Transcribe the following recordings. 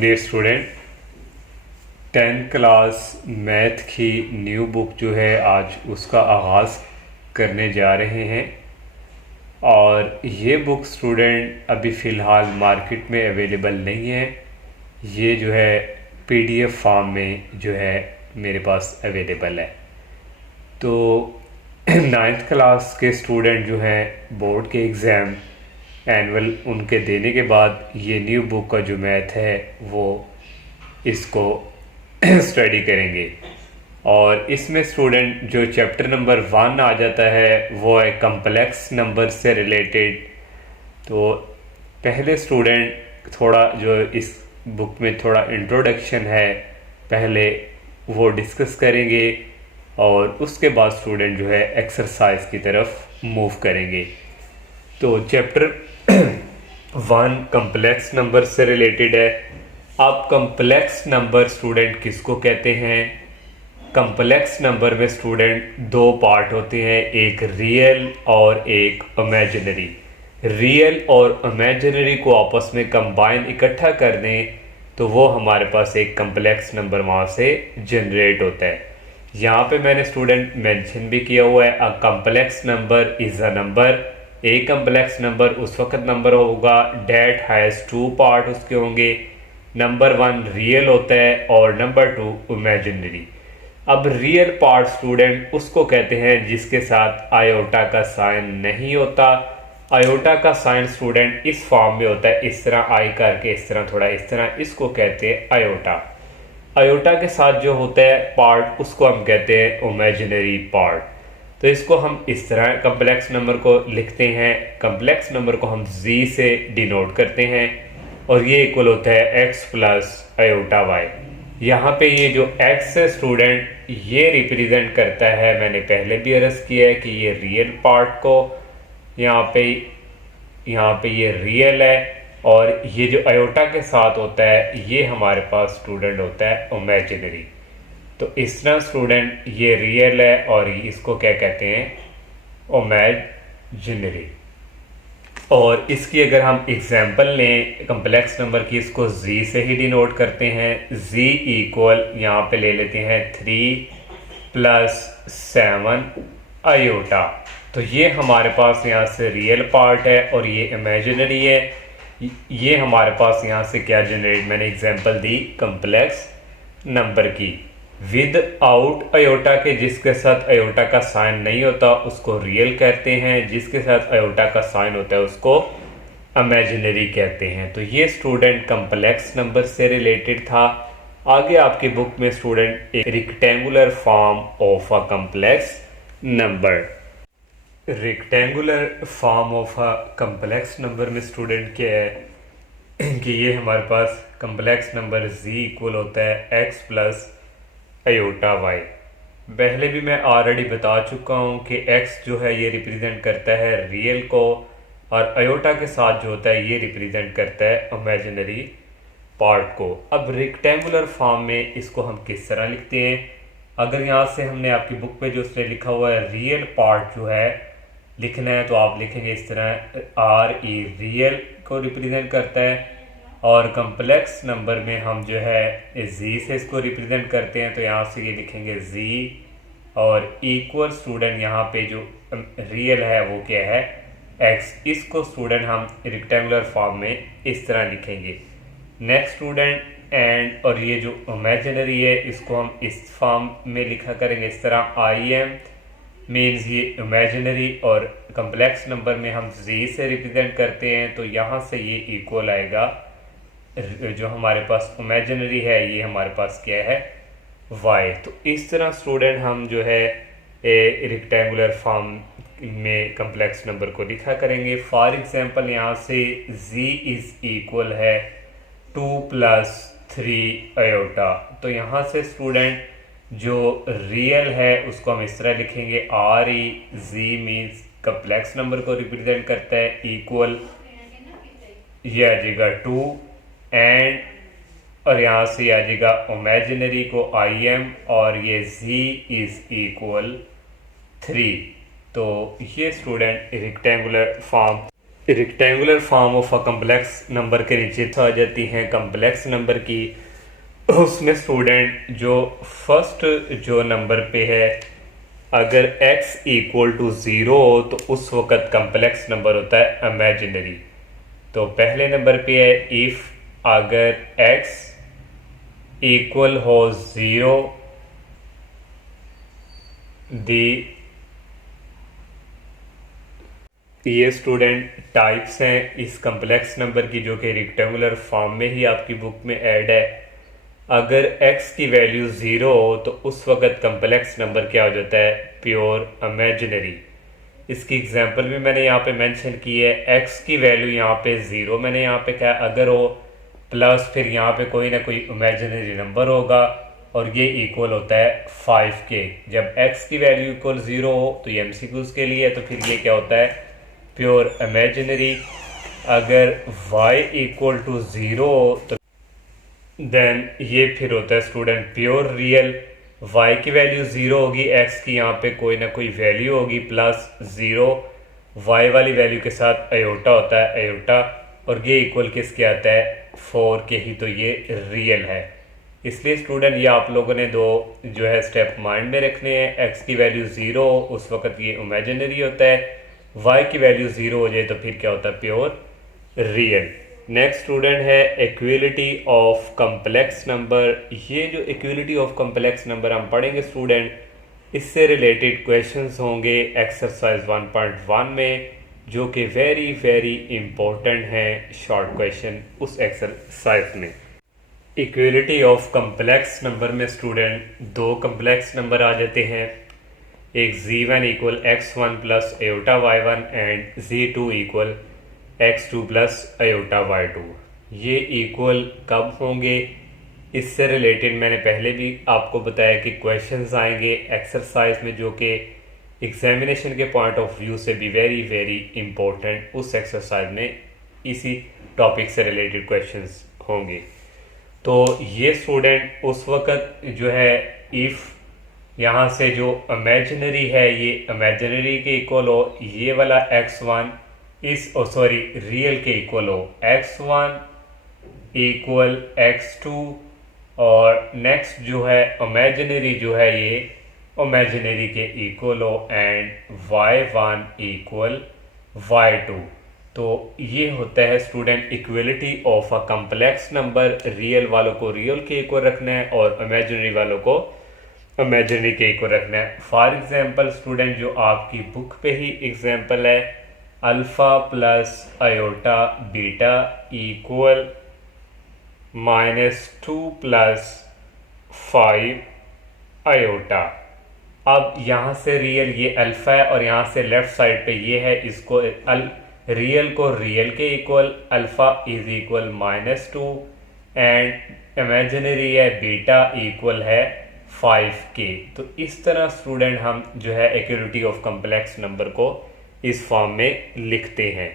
Dear student, 10th class math की new book जो है आज उसका आगाज़ करने जा रहे हैं। और ये बुक स्टूडेंट अभी फ़िलहाल मार्केट में अवेलेबल नहीं है। ये जो है PDF फॉर्म में जो है मेरे पास अवेलेबल है। तो 9th क्लास के स्टूडेंट जो हैं बोर्ड के एग्ज़ाम एनुअल उनके देने के बाद ये न्यू बुक का जो मैथ है वो इसको स्टडी करेंगे। और इसमें स्टूडेंट जो चैप्टर नंबर 1 आ जाता है वो है कम्प्लेक्स नंबर से रिलेटेड। तो पहले स्टूडेंट थोड़ा जो इस बुक में थोड़ा इंट्रोडक्शन है पहले वो डिस्कस करेंगे और उसके बाद स्टूडेंट जो है एक्सरसाइज की तरफ मूव करेंगे। तो चैप्टर 1 कम्प्लेक्स नंबर से रिलेटेड है। अब कम्प्लेक्स नंबर स्टूडेंट किसको कहते हैं? कम्प्लेक्स नंबर में स्टूडेंट दो पार्ट होते हैं, एक रियल और एक इमेजिनरी। रियल और इमेजिनरी को आपस में कंबाइन इकट्ठा कर दें तो वो हमारे पास एक कम्प्लेक्स नंबर वहाँ से जनरेट होता है। यहाँ पे मैंने स्टूडेंट मेंशन भी किया हुआ है, अ complex number is a number. एक कम्प्लेक्स नंबर उस वक्त नंबर होगा डेट हैज़ 2 पार्ट उसके होंगे। नंबर 1 रियल होता है और नंबर 2 इमेजिनरी। अब रियल पार्ट स्टूडेंट उसको कहते हैं जिसके साथ आयोटा का साइन नहीं होता। आयोटा का साइन स्टूडेंट इस फॉर्म में होता है, इस तरह आई करके, इस तरह थोड़ा इस तरह, इसको कहते हैं आयोटा। आयोटा के साथ जो होता है पार्ट उसको हम कहते हैं इमेजिनरी पार्ट। तो इसको हम इस तरह कम्प्लेक्स नंबर को लिखते हैं। कम्प्लेक्स नंबर को हम z से डिनोट करते हैं और ये इक्वल होता है x प्लस आयोटा y। यहाँ पे ये जो x है स्टूडेंट ये रिप्रेजेंट करता है, मैंने पहले भी अर्ज किया है कि ये रियल पार्ट को यहाँ पे ये रियल है और ये जो आयोटा के साथ होता है ये हमारे पास स्टूडेंट होता है इमेजिनरी। तो इस तरह स्टूडेंट ये रियल है और इसको क्या कहते हैं? इमेजिनरी। और इसकी अगर हम एग्जांपल लें कम्प्लेक्स नंबर की, इसको z से ही डिनोट करते हैं। z इक्वल यहाँ पे ले लेते हैं 3 प्लस 7 आयोटा। तो ये हमारे पास यहाँ से रियल पार्ट है और ये इमेजिनरी है। ये हमारे पास यहाँ से क्या जनरेट, मैंने एग्जांपल दी कम्प्लेक्स नंबर की विद आउट आयोटा के, जिसके साथ आयोटा का साइन नहीं होता उसको रियल कहते हैं, जिसके साथ आयोटा का साइन होता है उसको इमेजिनरी कहते हैं। तो ये स्टूडेंट कम्प्लेक्स नंबर से रिलेटेड था। आगे आपकी बुक में स्टूडेंट एक rectangular form of a complex number, rectangular form of a complex number में स्टूडेंट क्या है कि ये हमारे पास कम्प्लेक्स नंबर z इक्वल होता है x प्लस आयोटा y। पहले भी मैं ऑलरेडी बता चुका हूँ कि x जो है ये रिप्रेजेंट करता है रियल को और आयोटा के साथ जो होता है ये रिप्रेजेंट करता है इमेजिनरी पार्ट को। अब रेक्टेंगुलर फॉर्म में इसको हम किस तरह लिखते हैं? अगर यहाँ से हमने आपकी बुक पे जो उसने लिखा हुआ है रियल पार्ट जो है लिखना है तो आप लिखेंगे इस तरह, आर ई रियल को रिप्रेजेंट करता है और कम्प्लेक्स नंबर में हम जो है z से इसको रिप्रेजेंट करते हैं। तो यहाँ से ये लिखेंगे z और इक्वल स्टूडेंट यहाँ पे जो रियल है वो क्या है x। इसको स्टूडेंट हम रेक्टेंगुलर फॉर्म में इस तरह लिखेंगे। नेक्स्ट स्टूडेंट एंड, और ये जो इमेजिनरी है इसको हम इस फॉर्म में लिखा करेंगे इस तरह, आई एम मीन्स ये इमेजिनरी और कम्प्लेक्स नंबर में हम z से रिप्रेजेंट करते हैं। तो यहाँ से ये इक्वल आएगा, जो हमारे पास इमेजिनरी है ये हमारे पास क्या है y। तो इस तरह स्टूडेंट हम जो है रेक्टेंगुलर फॉर्म में कम्प्लेक्स नंबर को लिखा करेंगे। फॉर एग्जांपल यहाँ से z इज इक्वल है 2 प्लस 3 आयोटा। तो यहाँ से स्टूडेंट जो रियल है उसको हम इस तरह लिखेंगे, R E z means complex number को रिप्रेजेंट करता है, इक्वल ये आ जाएगा 2 एंड, और यहाँ से आ जाएगा इमेजिनरी को आई एम और ये z इज इक्वल 3। तो ये student rectangular form rectangular form of a complex number के नीचे आ जाती हैं कम्प्लेक्स नंबर की। उसमें स्टूडेंट जो फर्स्ट जो नंबर पे है, अगर x इक्वल टू 0 हो तो उस वक़्त कम्प्लेक्स नंबर होता है इमेजिनरी। तो पहले नंबर पे है इफ़ अगर x इक्वल हो 0 दी, ये स्टूडेंट टाइप्स हैं इस कम्प्लेक्स नंबर की जो कि रेक्टेंगुलर फॉर्म में ही आपकी बुक में ऐड है। अगर x की वैल्यू 0 हो तो उस वक़्त कम्प्लेक्स नंबर क्या हो जाता है, प्योर इमेजिनरी। इसकी एग्जांपल भी मैंने यहाँ पे मेंशन की है। x की वैल्यू यहाँ पे 0 मैंने यहाँ पे क्या अगर हो, प्लस फिर यहाँ पे कोई ना कोई इमेजिनरी नंबर होगा और ये इक्वल होता है 5 के। जब x की वैल्यू इक्वल 0 हो तो ये MCQs के लिए है, तो फिर ये क्या होता है, प्योर इमेजिनरी। अगर y इक्वल टू 0 हो तो देन ये फिर होता है स्टूडेंट प्योर रियल। y की वैल्यू 0 होगी, x की यहाँ पे कोई ना कोई वैल्यू होगी प्लस 0, y वाली वैल्यू के साथ अयोटा होता है अयोटा, और ये इक्वल किसके आता है, 4 के ही, तो ये रियल है। इसलिए स्टूडेंट ये आप लोगों ने दो जो है स्टेप माइंड में रखने हैं। x की वैल्यू 0 हो उस वक्त ये इमेजिनरी होता है, y की वैल्यू 0 हो जाए तो फिर क्या होता है, प्योर रियल। नेक्स्ट स्टूडेंट है इक्वलिटी ऑफ कम्प्लेक्स नंबर। ये जो इक्वलिटी ऑफ कम्प्लेक्स नंबर हम पढ़ेंगे स्टूडेंट, इससे रिलेटेड क्वेश्चंस होंगे एक्सरसाइज 1.1 में, जो कि वेरी वेरी इंपॉर्टेंट हैं शॉर्ट क्वेश्चन उस एक्सरसाइज में। इक्वलिटी ऑफ कम्प्लेक्स नंबर में स्टूडेंट दो कम्प्लेक्स नंबर आ जाते हैं, एक z1 equal x1 plus iota y1 and z2 equal x2 plus iota y2। ये इक्वल कब होंगे, इससे रिलेटेड मैंने पहले भी आपको बताया कि क्वेश्चंस आएंगे एक्सरसाइज में जो कि एग्जामिनेशन के पॉइंट ऑफ व्यू से भी वेरी वेरी इंपॉर्टेंट उस एक्सरसाइज में इसी टॉपिक से रिलेटेड क्वेश्चंस होंगे। तो ये स्टूडेंट उस वक़्त जो है इफ़ यहाँ से जो इमेजिनरी है ये इमेजिनरी के इक्वल हो, ये वाला x1 इस रियल के इक्वल हो, x1 इक्वल x2, और नेक्स्ट जो है इमेजिनरी जो है ये इमेजिनरी के इक्वल हो एंड y1 इक्वल y2। तो ये होता है student equality of a complex number. Real वालों को रियल के इक्वल रखना है और इमेजिनरी वालों को इमेजिनरी के इक्वल रखना है। फॉर एग्जांपल स्टूडेंट जो आपकी बुक पे ही एग्जांपल है, alpha plus iota beta equal -2 plus 5 iota. अब यहाँ से रियल ये अल्फ़ा है और यहाँ से लेफ्ट साइड पे ये है, इसको रियल को रियल के equal alpha is equal -2 and imaginary है बीटा इक्वल है 5 के। तो इस तरह स्टूडेंट हम जो है इक्वलिटी ऑफ कम्प्लेक्स नंबर को इस फॉर्म में लिखते हैं।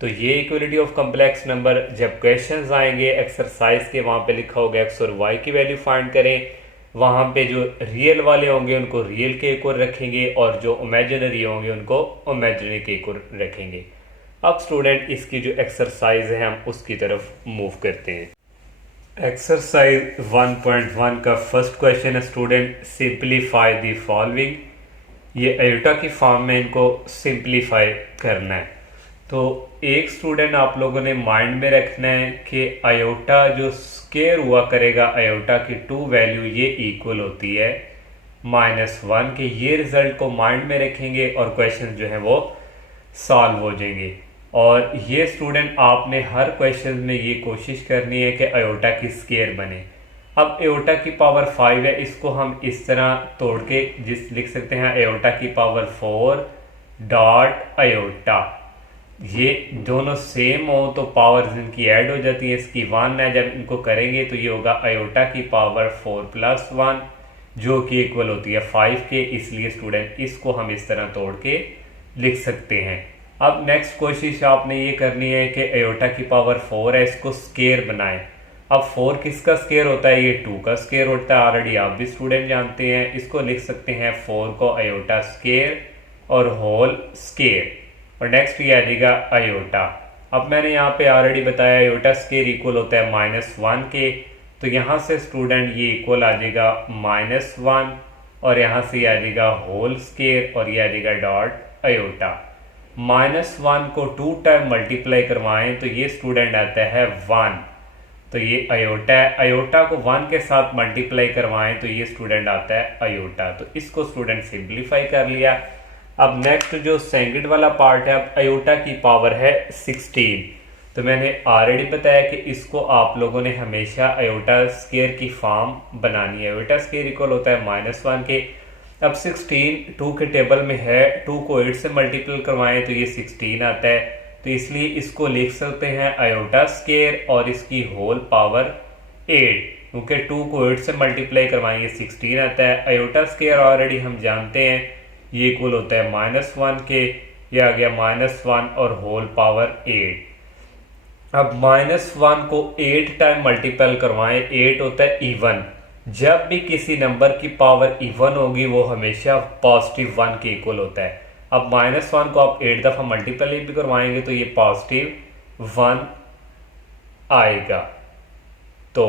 तो ये इक्वलिटी ऑफ कम्प्लेक्स नंबर जब क्वेश्चंस आएंगे एक्सरसाइज के, वहाँ पे लिखा होगा x और y की वैल्यू फाइंड करें, वहाँ पे जो रियल वाले होंगे उनको रियल के इक्वल रखेंगे और जो इमेजिनरी होंगे उनको इमेजिनरी के इक्वल रखेंगे। अब स्टूडेंट इसकी जो एक्सरसाइज है हम उसकी तरफ मूव करते हैं। एक्सरसाइज 1.1 का फर्स्ट क्वेश्चन है स्टूडेंट, सिंप्लीफाई द फॉलोइंग। ये अयोटा की फॉर्म में इनको सिंप्लीफाई करना है। तो एक स्टूडेंट आप लोगों ने माइंड में रखना है कि अयोटा जो स्केयर हुआ करेगा, अयोटा की 2 वैल्यू ये इक्वल होती है -1 के। ये रिजल्ट को माइंड में रखेंगे और क्वेश्चन जो है वो सॉल्व हो जाएंगे। और ये स्टूडेंट आपने हर क्वेश्चन में ये कोशिश करनी है कि अयोटा की स्केयर बने। अब अयोटा की पावर 5 है, इसको हम इस तरह तोड़ के लिख सकते हैं अयोटा की पावर 4 डॉट अयोटा। ये दोनों सेम हो तो पावर इनकी ऐड हो जाती है, इसकी 1 है, जब इनको करेंगे तो ये होगा अयोटा की पावर 4 प्लस 1 जो कि इक्वल होती है 5 के। इसलिए स्टूडेंट इसको हम इस तरह तोड़ के लिख सकते हैं। अब नेक्स्ट कोशिश आपने ये करनी है कि अयोटा की पावर 4 है, इसको स्केयर बनाएं। अब 4 किसका स्केयर होता है, ये 2 का स्केयर होता है, ऑलरेडी आप भी स्टूडेंट जानते हैं। इसको लिख सकते हैं 4 को अयोटा स्केयर और होल स्केयर। और नेक्स्ट ये आ जाएगा आयोटा। अब मैंने यहाँ पे ऑलरेडी बताया आयोटा स्केयर इक्वल होता है -1 के, तो यहाँ से स्टूडेंट ये इक्वल आ जाएगा -1 और यहाँ से आ जाएगा होल स्केयर और ये आ जाएगा डॉट आयोटा। -1 को 2 टाइम मल्टीप्लाई करवाएं तो ये स्टूडेंट आता है 1, तो ये आयोटा है। आयोटा को 1 के साथ मल्टीप्लाई करवाएं तो ये स्टूडेंट आता है आयोटा। तो इसको स्टूडेंट सिंप्लीफाई कर लिया। अब नेक्स्ट जो सेकंड वाला पार्ट है, अब आयोटा की पावर है 16, तो मैंने ऑलरेडी बताया कि इसको आप लोगों ने हमेशा आयोटा स्केयर की फॉर्म बनानी है। आयोटा स्केयर इक्वल होता है -1 के। अब 16 2 के टेबल में है, 2 को 8 से मल्टीपल करवाएं तो ये 16 आता है, तो इसलिए इसको लिख सकते हैं आयोटा स्केयर और इसकी होल पावर 8, क्योंकि 2 को 8 से मल्टीप्लाई करवाएंगे 16 आता है। आयोटा स्केयर ऑलरेडी हम जानते हैं ये इक्वल होता है -1 के, ये आ गया -1 और होल पावर 8। अब -1 को 8 टाइम मल्टीपल करवाएं, 8 होता है इवन। जब भी किसी नंबर की पावर इवन होगी वो हमेशा +1 के इक्वल होता है। अब -1 को आप 8 दफ़ा मल्टीपल भी करवाएंगे तो ये +1 आएगा। तो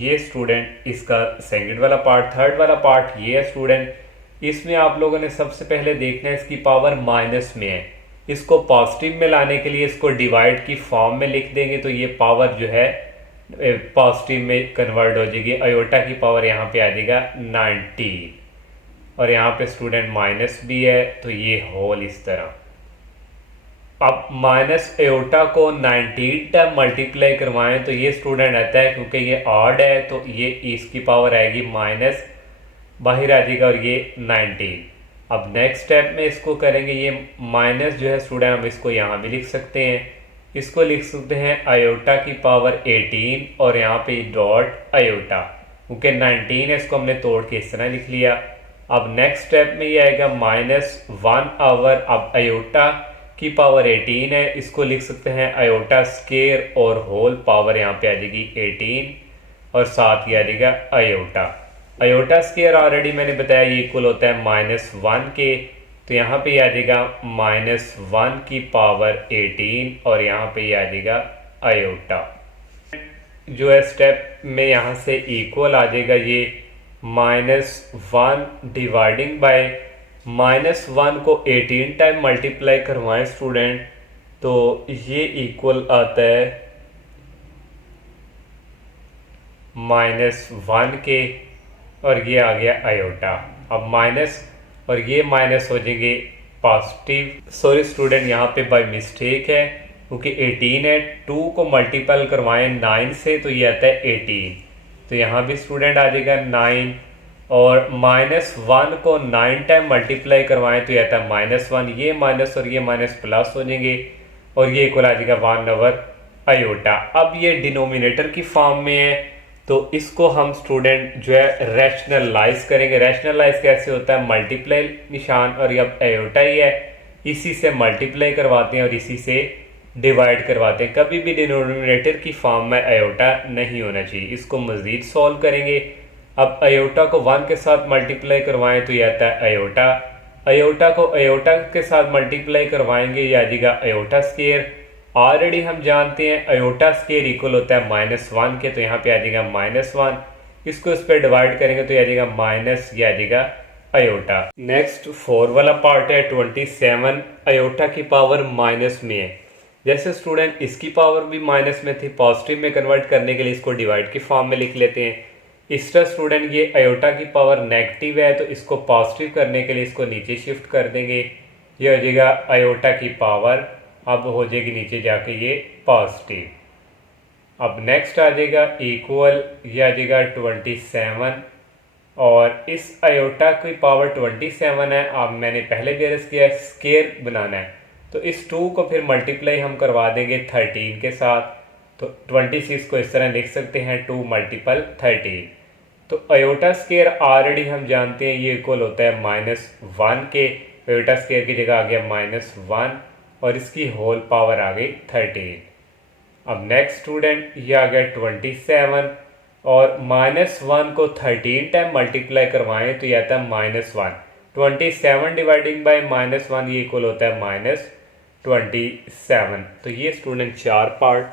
ये स्टूडेंट इसका सेकंड वाला पार्ट। थर्ड वाला पार्ट ये है स्टूडेंट, इसमें आप लोगों ने सबसे पहले देखना है इसकी पावर माइनस में है। इसको पॉजिटिव में लाने के लिए इसको डिवाइड की फॉर्म में लिख देंगे तो ये पावर जो है पॉजिटिव में कन्वर्ट हो जाएगी। आयोटा की पावर यहाँ पे आ जाएगा 19 और यहाँ पे स्टूडेंट माइनस भी है तो ये होल इस तरह। अब माइनस आयोटा को 19 टाइम मल्टीप्लाई करवाएं तो ये स्टूडेंट आता है, क्योंकि ये ऑड है तो ये इसकी पावर आएगी माइनस, बाहर आ जाएगा और ये 19। अब नेक्स्ट स्टेप में इसको करेंगे, ये माइनस जो है स्टूडेंट हम इसको यहाँ भी लिख सकते हैं, इसको लिख सकते हैं आयोटा की पावर 18 और यहाँ पे डॉट आयोटा, क्योंकि 19 है इसको हमने तोड़ के इस तरह लिख लिया। अब नेक्स्ट स्टेप में ये आएगा -1 आवर। अब आयोटा की पावर 18 है, इसको लिख सकते हैं आयोटा स्केयर और होल पावर यहाँ पे आ जाएगी 18 और साथ ही आ जाएगा आयोटा। आयोटा स्केयर ऑलरेडी मैंने बताया ये इक्वल होता है -1 के, तो यहाँ पे आ जाएगा -1 की पावर 18 और यहाँ पे आ जाएगा आयोटा। जो है स्टेप में यहाँ से इक्वल आ जाएगा ये -1 डिवाइडिंग बाय -1 को 18 टाइम मल्टीप्लाई करवाएं स्टूडेंट तो ये इक्वल आता है -1 के और ये आ गया आयोटा। अब माइनस और ये माइनस हो जाएंगे पॉजिटिव। सॉरी स्टूडेंट यहाँ पे बाय मिस्टेक है, क्योंकि 18 है, 2 को मल्टीपल करवाएं 9 से तो ये आता है 18, तो यहाँ भी स्टूडेंट आ जाएगा 9 और -1 को 9 टाइम मल्टीप्लाई करवाएं तो ये आता है -1, ये माइनस और ये माइनस प्लस हो जाएंगे और ये इक्वल आ जाएगा 1 ओवर आयोटा। अब ये डिनोमिनेटर की फॉर्म में है तो इसको हम स्टूडेंट जो है रैशनलाइज करेंगे। रैशनलाइज कैसे होता है, मल्टीप्लाई निशान और ये अब आयोटा ही है, इसी से मल्टीप्लाई करवाते हैं और इसी से डिवाइड करवाते हैं। कभी भी डिनोमिनेटर की फॉर्म में आयोटा नहीं होना चाहिए। इसको मज़ीद सॉल्व करेंगे। अब आयोटा को 1 के साथ मल्टीप्लाई करवाएं तो ये आता है आयोटा। आयोटा को आयोटा के साथ मल्टीप्लाई करवाएंगे ये आ जाएगा आयोटा स्केयर। ऑलरेडी हम जानते हैं आयोटा स्केयर इक्वल होता है -1 के, तो यहाँ पे आ जाएगा -1, इसको इस पर डिवाइड करेंगे तो ये आ जाएगा माइनस, ये आ जाएगा आयोटा। नेक्स्ट 4 वाला पार्ट है 27 आयोटा की पावर माइनस में है। जैसे स्टूडेंट इसकी पावर भी माइनस में थी, पॉजिटिव में कन्वर्ट करने के लिए इसको डिवाइड की फॉर्म में लिख लेते हैं। इस तरह स्टूडेंट ये आयोटा की पावर नेगेटिव है तो इसको पॉजिटिव करने के लिए इसको नीचे शिफ्ट कर देंगे, ये हो जाएगा आयोटा की पावर, अब हो जाएगी नीचे जाके ये पॉजिटिव। अब नेक्स्ट आ जाएगा इक्वल, ये आ जाएगा 27 और इस आयोटा की पावर 27 है। अब मैंने पहले भी अर्ज किया स्केयर बनाना है तो इस 2 को फिर मल्टीप्लाई हम करवा देंगे 13 के साथ, तो 26 को इस तरह लिख सकते हैं 2 × 13। तो आयोटा स्केयर ऑलरेडी हम जानते हैं ये इक्वल होता है -1 के, आयोटा स्केयर की जगह आ गया -1 और इसकी होल पावर आ गई 13। अब नेक्स्ट स्टूडेंट ये आ गया 27 और -1 को 13 टाइम मल्टीप्लाई करवाएं तो ये आता है -1। 27 डिवाइडिंग बाय -1 ये इक्वल होता है 27। तो ये स्टूडेंट 4 पार्ट